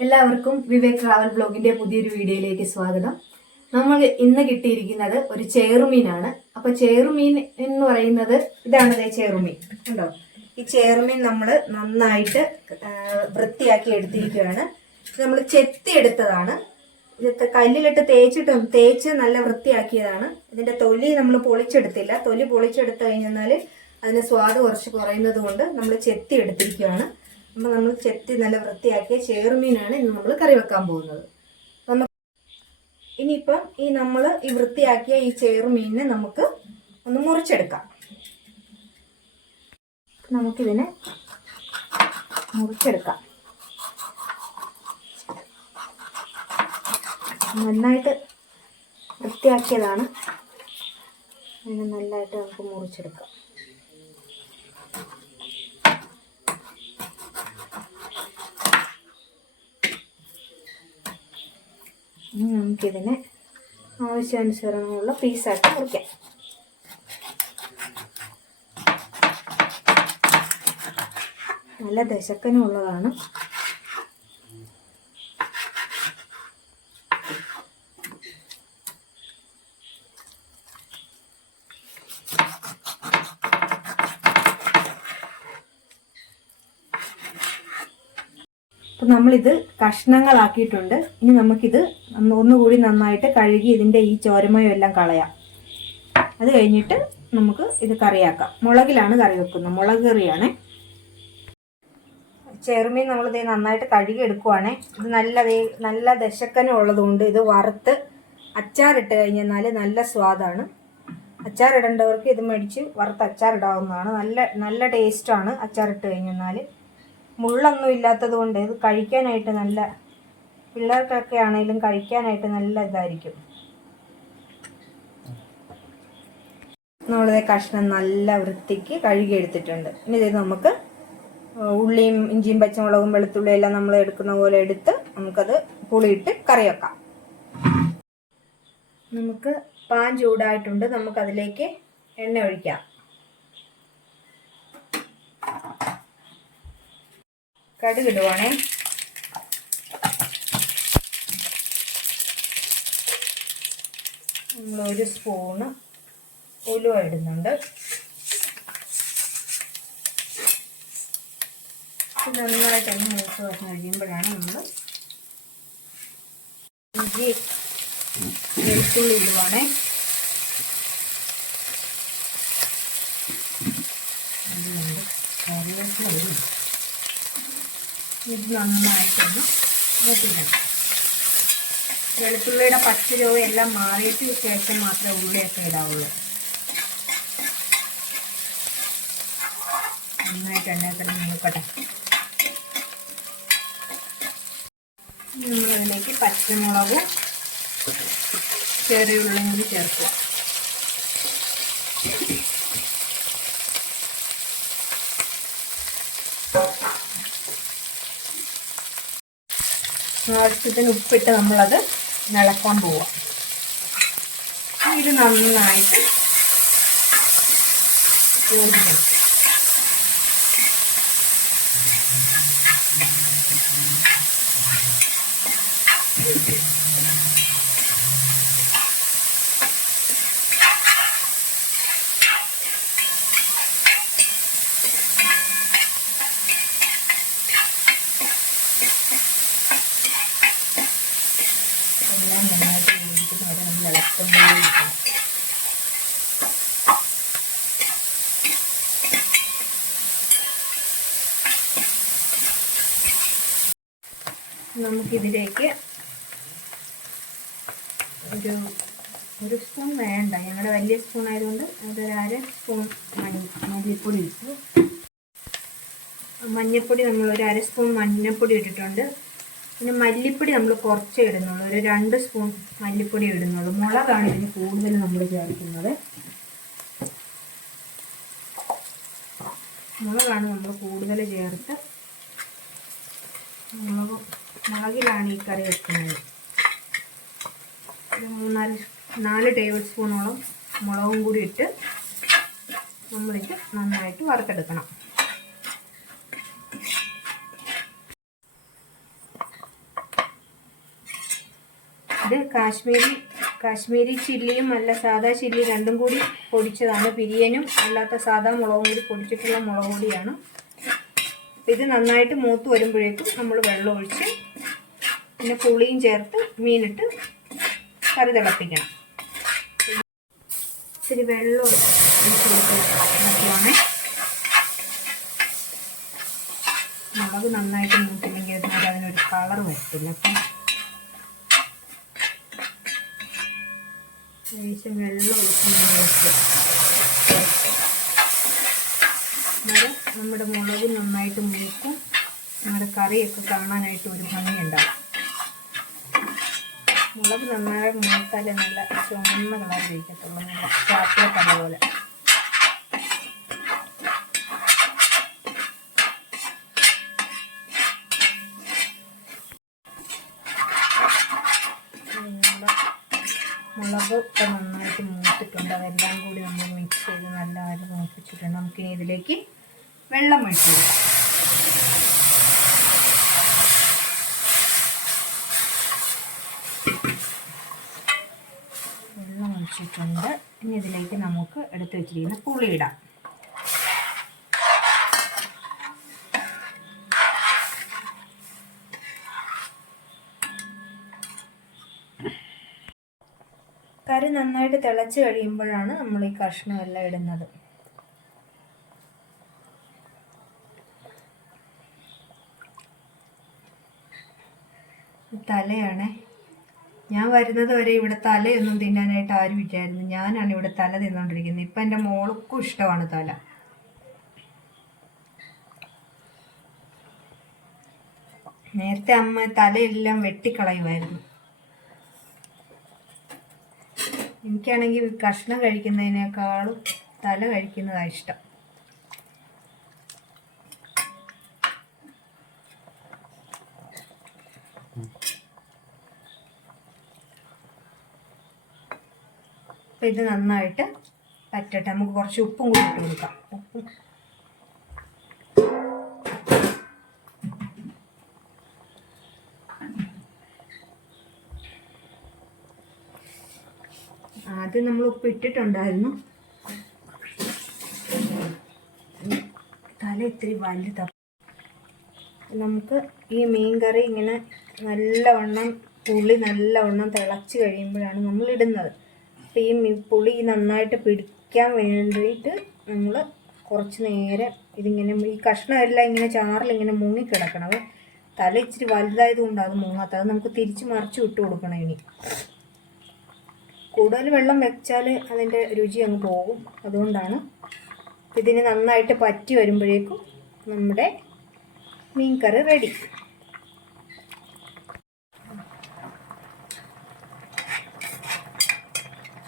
എല്ലാവർക്കും വിവേക് ട്രാവൽ ബ്ലോഗിന്റെ പുതിയൊരു വീഡിയോയിലേക്ക് സ്വാഗതം. നമ്മൾ ഇന്ന് കിട്ടിയിരിക്കുന്നത് ഒരു ചേറുമീനാണ്. അപ്പൊ ചേറുമീൻ എന്ന് പറയുന്നത് ഇതാണ് ചേറുമീൻ. ഉണ്ടോ ഈ ചേറുമീൻ നമ്മൾ നന്നായിട്ട് വൃത്തിയാക്കി എടുത്തിരിക്കുകയാണ്. നമ്മൾ ചെത്തി എടുത്തതാണ് ഇത് കല്ലിലിട്ട് തേച്ചിട്ടും തേച്ച് നല്ല വൃത്തിയാക്കിയതാണ്. ഇതിന്റെ തൊലി നമ്മൾ പൊളിച്ചെടുത്തില്ല. തൊലി പൊളിച്ചെടുത്തു കഴിഞ്ഞാൽ അതിന് സ്വാദ് കുറച്ച് കുറയുന്നത് കൊണ്ട് നമ്മൾ ചെത്തി എടുത്തിരിക്കുകയാണ് അപ്പോൾ നമ്മൾ ചെത്തി നല്ല വൃത്തിയാക്കിയ ചേറുമീനാണ് ഇന്ന് നമ്മൾ കറി വെക്കാൻ പോകുന്നത്. നമുക്ക് ഇനിയിപ്പം ഈ നമ്മൾ ഈ വൃത്തിയാക്കിയ ഈ ചേറുമീനിനെ നമുക്ക് ഒന്ന് മുറിച്ചെടുക്കാം. നമുക്കിതിനെ മുറിച്ചെടുക്കാം. നന്നായിട്ട് വൃത്തിയാക്കിയതാണ്. അതിനെ നല്ലതായിട്ട് നമുക്ക് മുറിച്ചെടുക്കാം. ഇനി നമുക്കിതിനെ ആവശ്യാനുസരണമുള്ള പീസാക്കി മുറിക്കാം. നല്ല ദശക്കനുള്ളതാണ്. അപ്പം നമ്മളിത് കഷ്ണങ്ങളാക്കിയിട്ടുണ്ട്. ഇനി നമുക്കിത് ഒന്നുകൂടി നന്നായിട്ട് കഴുകി ഇതിന്റെ ഈ ചോരമയം എല്ലാം കളയാം. അത് കഴിഞ്ഞിട്ട് നമുക്ക് ഇത് കറിയാക്കാം. മുളകിലാണ് കറി വെക്കുന്നത്. മുളക് കറിയാണ്. ചെറുമീൻ നമ്മളിത് നന്നായിട്ട് കഴുകി എടുക്കുവാണേ ഇത് നല്ല നല്ല ദശക്കനം ഉള്ളതുകൊണ്ട് ഇത് വറുത്ത് അച്ചാറിട്ട് കഴിഞ്ഞാൽ നല്ല സ്വാദാണ്. അച്ചാറിടേണ്ടവർക്ക് ഇത് മേടിച്ച് വറുത്ത് അച്ചാറിടാവുന്നതാണ്. നല്ല നല്ല ടേസ്റ്റാണ് അച്ചാറിട്ട് കഴിഞ്ഞാൽ മുള്ളൊന്നും ഇല്ലാത്തത് കൊണ്ട് ഇത് കഴിക്കാനായിട്ട് നല്ല പിള്ളേർക്കൊക്കെ ആണെങ്കിലും കഴിക്കാനായിട്ട് നല്ല ഇതായിരിക്കും. നമ്മളിത് കഷ്ണം നല്ല വൃത്തിക്ക് കഴുകി എടുത്തിട്ടുണ്ട്. ഇനി ഇത് നമുക്ക് ഉള്ളിയും ഇഞ്ചിയും പച്ചമുളകും വെളുത്തുള്ളിയും എല്ലാം നമ്മൾ എടുക്കുന്ന പോലെ എടുത്ത് നമുക്കത് പുളിയിട്ട് കറി വെക്കാം. നമുക്ക് പാൻ ചൂടായിട്ടുണ്ട്. നമുക്കതിലേക്ക് എണ്ണ ഒഴിക്കാം. കടുകിടുവാണേ നമ്മൾ ഒരു സ്പൂണ് ഉലുവ ഇടുന്നുണ്ട്. നന്നായിട്ട് ഒന്ന് മൂത്ത് വന്ന് കഴിയുമ്പോഴാണ് നമ്മൾ ഇഞ്ചി വെളുത്തുള്ളി ഇടുവാണേ. ഇത് നന്നായിട്ടൊന്ന് വെട്ടിക്കണം വെളുത്തുള്ളിയുടെ പച്ച രൂപ എല്ലാം മാറിയിട്ട് ശേഷം മാത്രമേ ഉള്ളിയൊക്കെ ഇടാവുള്ളൂ. നന്നായിട്ട് എണ്ണയൊക്കെ നോക്കട്ടെ നമ്മളതിലേക്ക് പച്ചമുളകും ചെറിയ ഉള്ളിയും കൂടി ചേർക്കുക. ആവശ്യത്തിന് ഉപ്പിട്ട് നമ്മളത് നിളക്കാൻ പോവാം. ഇത് നന്നായിട്ട് യോജിക്കണം എല്ലാം നന്നായിട്ട് യോജിക്കുന്ന വരെ നമ്മൾ ഇളക്കൊണ്ടേയിരിക്കണം നമുക്കിതിലേക്ക് ഒരു ഒരു സ്പൂൺ വേണ്ട. ഞങ്ങളുടെ വലിയ സ്പൂൺ ആയതുകൊണ്ട് അതൊരു അര സ്പൂൺ മഞ്ഞ മല്ലിപ്പൊടി ഇട്ടു. മഞ്ഞൾപ്പൊടി നമ്മൾ ഒരു അര സ്പൂൺ മഞ്ഞൾപ്പൊടി ഇട്ടിട്ടുണ്ട്. പിന്നെ മല്ലിപ്പൊടി നമ്മൾ കുറച്ചേ ഇടുന്നുള്ളൂ. ഒരു രണ്ട് സ്പൂൺ മല്ലിപ്പൊടി ഇടുന്നുള്ളൂ. മുളകാണ് ഇതിന് കൂടുതൽ നമ്മൾ ചേർക്കുന്നത്. മുളകാണ് നമ്മൾ കൂടുതൽ ചേർത്ത്. മുളക് മുളകിലാണ് ഈ കറി വെക്കുന്നത്. മൂന്നാൽ നാല് ടേബിൾ സ്പൂണോളം മുളകും കൂടി ഇട്ട് നമ്മളിത് നന്നായിട്ട് വറുത്തെടുക്കണം. ഇത് കാശ്മീരി കാശ്മീരി ചില്ലിയും അല്ല സാദാ ചില്ലി രണ്ടും കൂടി പൊടിച്ചതാണ്. പിരിയനും അല്ലാത്ത സാദാ മുളകും കൂടി പൊടിച്ചിട്ടുള്ള മുളക് പൊടിയാണ്. ഇത് നന്നായിട്ട് മൂത്ത് വരുമ്പോഴേക്കും നമ്മൾ വെള്ളം ഒഴിച്ച് പിന്നെ പുളിയും ചേർത്ത് മീനിട്ട് കറി തിളപ്പിക്കണം. ഇച്ചിരി വെള്ളം ഒഴിച്ച് കൊടുക്കുവാണേ മുളക് നന്നായിട്ട് മൂത്തില്ലെങ്കിൽ അതിനൊരു അതിനൊരു കളർ വരത്തില്ല അപ്പം ലേശം വെള്ളം നമ്മുടെ മുളക് നന്നായിട്ട് മൂക്കും നമ്മുടെ കറിയൊക്കെ കാണാനായിട്ട് ഒരു ഭംഗിയുണ്ടാവും. മുളക് നന്നായി മൂത്താലേ നല്ല ചുവന്ന കളർ ഇരിക്കത്തുള്ളൂ. നല്ല ചാപ്പിയ അതുപോലെ പോലെ. മുളക് ഇപ്പം നന്നായിട്ട് മൂത്തിട്ടുണ്ട്. അതെല്ലാം കൂടി നമ്മൾ മിക്സ് ചെയ്ത് നല്ല അരി മൂപ്പിച്ചിട്ടുണ്ട്. നമുക്ക് ഇതിലേക്ക് വെള്ളം ഒഴിച്ചു കൊടുക്കാം. വെള്ളം ഒഴിച്ചിട്ടുണ്ട്. ഇനി ഇതിലേക്ക് നമുക്ക് എടുത്ത് വെച്ചിരിക്കുന്ന പുളി ഇടാം. കറി നന്നായിട്ട് തിളച്ച് കഴിയുമ്പോഴാണ് നമ്മൾ ഈ കഷ്ണം എല്ലാം ഇടുന്നത്. തലയാണേ. ഞാൻ വരുന്നത് വരെ ഇവിടെ തലയൊന്നും തിന്നാനായിട്ട് ആരും ഇല്ലായിരുന്നു. ഞാനാണ് ഇവിടെ തല തിന്നുകൊണ്ടിരിക്കുന്നത് ഇപ്പം എന്റെ മോൾക്കും ഇഷ്ടമാണ് തല. നേരത്തെ അമ്മ തലയെല്ലാം വെട്ടിക്കളയുമായിരുന്നു. എനിക്കാണെങ്കിൽ കഷ്ണം കഴിക്കുന്നതിനേക്കാളും തല കഴിക്കുന്നതാണ് ഇഷ്ടം. അപ്പം ഇത് നന്നായിട്ട് പറ്റട്ടെ. നമുക്ക് കുറച്ച് ഉപ്പും കൂടി ഇട്ട് കൊടുക്കാം. ഉപ്പും ആദ്യം നമ്മൾ ഉപ്പ് ഇട്ടിട്ടുണ്ടായിരുന്നു. തല ഇത്തിരി വലുതാ നമുക്ക് ഈ മീൻ കറി ഇങ്ങനെ നല്ലവണ്ണം പുളി നല്ലവണ്ണം തിളച്ച് കഴിയുമ്പോഴാണ് നമ്മൾ ഇടുന്നത്. അപ്പം ഈ പുളി നന്നായിട്ട് പിടിക്കാൻ വേണ്ടിയിട്ട് നമ്മൾ കുറച്ച് നേരം ഇതിങ്ങനെ ഈ കഷ്ണം എല്ലാം ഇങ്ങനെ ചാറിലിങ്ങനെ മുങ്ങിക്കിടക്കണം. തല ഇച്ചിരി വലുതായത് കൊണ്ടാണ് അത് മുങ്ങാത്ത അത് നമുക്ക് തിരിച്ച് മറിച്ച് വിട്ട് കൊടുക്കണം ഇനി. കൂടുതൽ വെള്ളം വെച്ചാൽ അതിന്റെ രുചി അങ്ങ് പോകും. അതുകൊണ്ടാണ് ഇതിന് നന്നായിട്ട് പറ്റി വരുമ്പോഴേക്കും നമ്മുടെ മീൻ കറി റെഡി.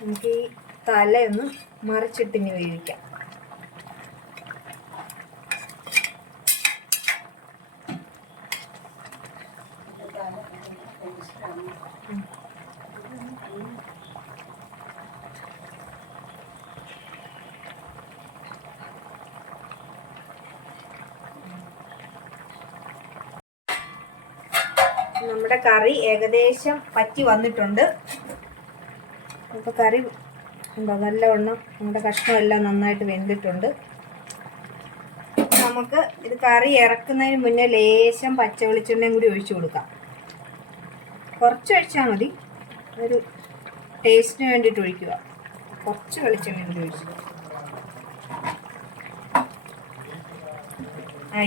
നമുക്ക് ഈ തലയൊന്ന് മറിച്ചിട്ടിനി വേവിക്കാം. നമ്മുടെ കറി ഏകദേശം പറ്റി വന്നിട്ടുണ്ട്. അപ്പോൾ കറി ഉണ്ടോ? നല്ലവണ്ണം നമ്മുടെ കഷ്ണമെല്ലാം നന്നായിട്ട് വെന്തിട്ടുണ്ട്. നമുക്ക് ഇത് കറി ഇറക്കുന്നതിന് മുന്നേ ലേശം പച്ച വെളിച്ചെണ്ണയും കൂടി ഒഴിച്ചു കൊടുക്കാം. കുറച്ച് ഒഴിച്ചാൽ മതി. ഒരു ടേസ്റ്റിന് വേണ്ടിയിട്ട് ഒഴിക്കുക. കുറച്ച് വെളിച്ചെണ്ണ കൂടി ഒഴിച്ചു.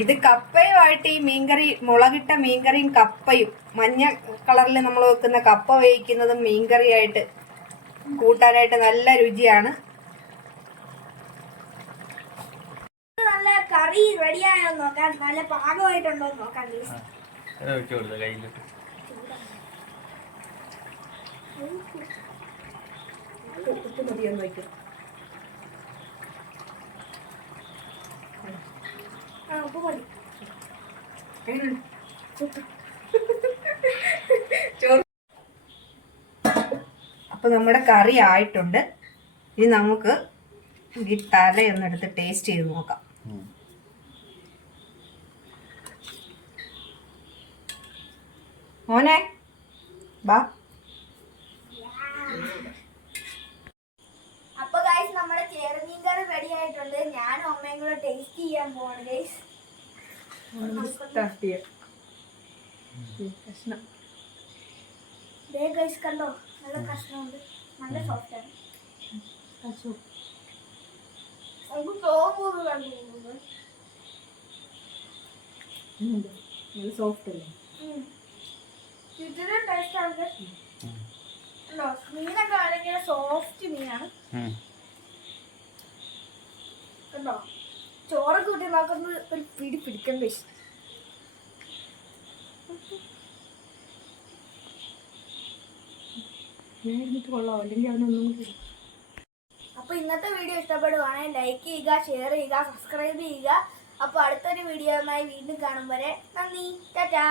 ഇത് കപ്പയുമായിട്ട് ഈ മീൻകറി മുളകിട്ട മീൻകറിയും കപ്പയും മഞ്ഞ കളറിൽ നമ്മൾ വെക്കുന്ന കപ്പ വേവിക്കുന്നതും മീൻകറിയായിട്ട് കൂട്ടാനായിട്ട് നല്ല രുചിയാണ്. നല്ല കറി റെഡിയായോ നോക്കാൻ നല്ല പാകമായിട്ടുണ്ടോ നോക്കാൻ ഉപ്പ് മതി വയ്ക്കും. ആ ഉപ്പ് മതി. അപ്പൊ നമ്മുടെ കറി ആയിട്ടുണ്ട്. ഇനി നമുക്ക് ഈ തലയൊന്നെടുത്ത് ടേസ്റ്റ് ചെയ്ത് നോക്കാം. മോനെ ബാ അപ്പൊ ഗൈസ് നമ്മുടെ കറി റെഡി ആയിട്ടുണ്ട്. ഞാനും അമ്മയും കൂടെ ടേസ്റ്റ് ചെയ്യാൻ പോവാണ് ഗൈസ് സ്റ്റാർട്ട് ചെയ്യാം. ദേ ഗൈസ് കണ്ടോ? നല്ല കഷ്ണമുണ്ട്. നല്ല സോഫ്റ്റാണ് നമുക്ക് തോന്നുന്നത് കണ്ടു നല്ല സോഫ്റ്റ് അല്ലേ? ഇതിലും ടേസ്റ്റ് ആണ്. ഉണ്ടോ? മീനൊക്കെ ആണെങ്കിൽ സോഫ്റ്റ് മീനാണ്. കണ്ടോ ചോറൊക്കെ കൂട്ടി നോക്കുന്നത് ഒരു പിടി പിടിക്കണ്ട ഇഷ്ടം. അല്ലെങ്കിൽ അവനൊന്നും അപ്പൊ ഇന്നത്തെ വീഡിയോ ഇഷ്ടപ്പെടുവാണെങ്കിൽ ലൈക്ക് ചെയ്യുക ഷെയർ ചെയ്യുക സബ്സ്ക്രൈബ് ചെയ്യുക. അപ്പൊ അടുത്തൊരു വീഡിയോയുമായി വീണ്ടും കാണും വരെ. നന്ദി. ടാറ്റാ.